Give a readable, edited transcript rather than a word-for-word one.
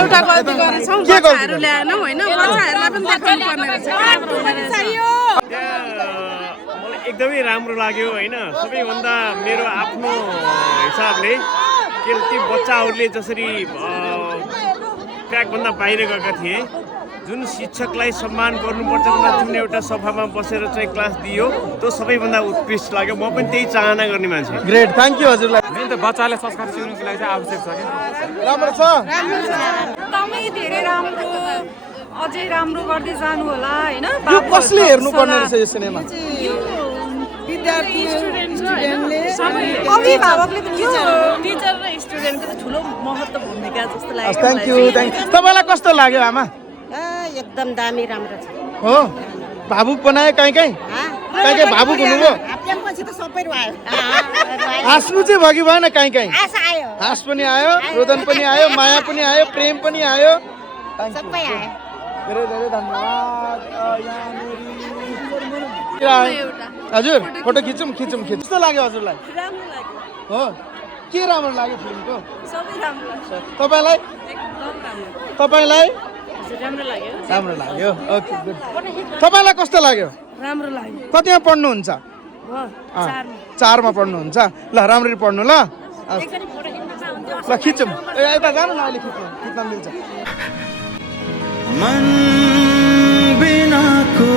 एउटा गल्ती गरेछौँ, बच्चाहरू ल्याएनौँ होइन, बच्चाहरूलाई पनि देखाउनु पर्ने रहेछ। मलाई एकदमै राम्रो लाग्यो होइन। सबैभन्दा मेरो आफ्नो हिसाबले के ती बच्चाहरूले जसरी ट्र्याकभन्दा बाहिर गएका थिए, जुन शिक्षकलाई सम्मान गर्नुपर्छ भनेर जुन एउटा सभामा बसेर चाहिँ क्लास दियो, त्यो सबैभन्दा उत्कृष्ट लाग्यो। म पनि त्यही चाहना गर्ने मान्छे। ग्रेट, थ्याङ्क यू हजुरलाई। मेन त बच्चाले संस्कार सिक्नुको लागि चाहिँ आवश्यक छ कि। राम्रो छ, एकदमै धेरै राम्रो, अझै राम्रो गर्दै जानु होला होइन। यो कसले हेर्नु पर्ने रहेछ यो सिनेमा? विद्यार्थी स्टुडेन्टले अभिभावकले पनि टिचर र स्टुडेन्टको त ठुलो महत्त्व भूमिका जस्तो लाग्यो। Thank you, thank you. तपाईँलाई कस्तो लाग्यो आमा? एकदम दामी राम्रो छ। हो, भावुक बनायो कहीँ कहीँ भावुक हुनुभयो? पछि त सबै भयो। हाँस्नु चाहिँ भयो कि भएन? कहीँ कहीँ आशा आयो, हाँस पनि आयो, रोदन पनि आयो, माया पनि आयो, प्रेम पनि आयो। सबै आयो। धेरै धेरै धन्यवाद। हजुर फोटो खिचौँ। कस्तो लाग्यो हजुरलाई? राम्रो लाग्यो, हो, के राम्रो लाग्यो फिल्मको? सबै राम्रो, तपाईँलाई? एकदम राम्रो, तपाईँलाई राम्रो लाग्यो, राम्रो लाग्यो। Okay, good. तपाईँलाई कस्तो लाग्यो? राम्रो लाग्यो। कतिमा पढ्नुहुन्छ? 4मा पढ्नुहुन्छ। ल राम्ररी पढ्नु ल। ल खिचौँ, यता जानु न, अहिले खिच्न मिल्छ। मन बिनाको